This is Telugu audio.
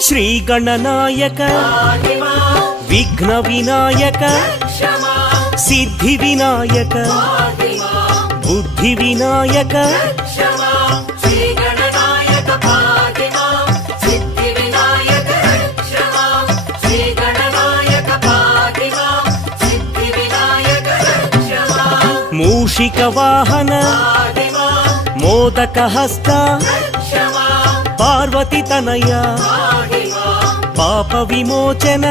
శ్రీ గణనాయక విఘ్న వినాయక సిద్ధి వినాయక బుద్ధి వినాయక మూషిక వాహన మోదక హస్త పార్వతి తనయ పాప విమోచన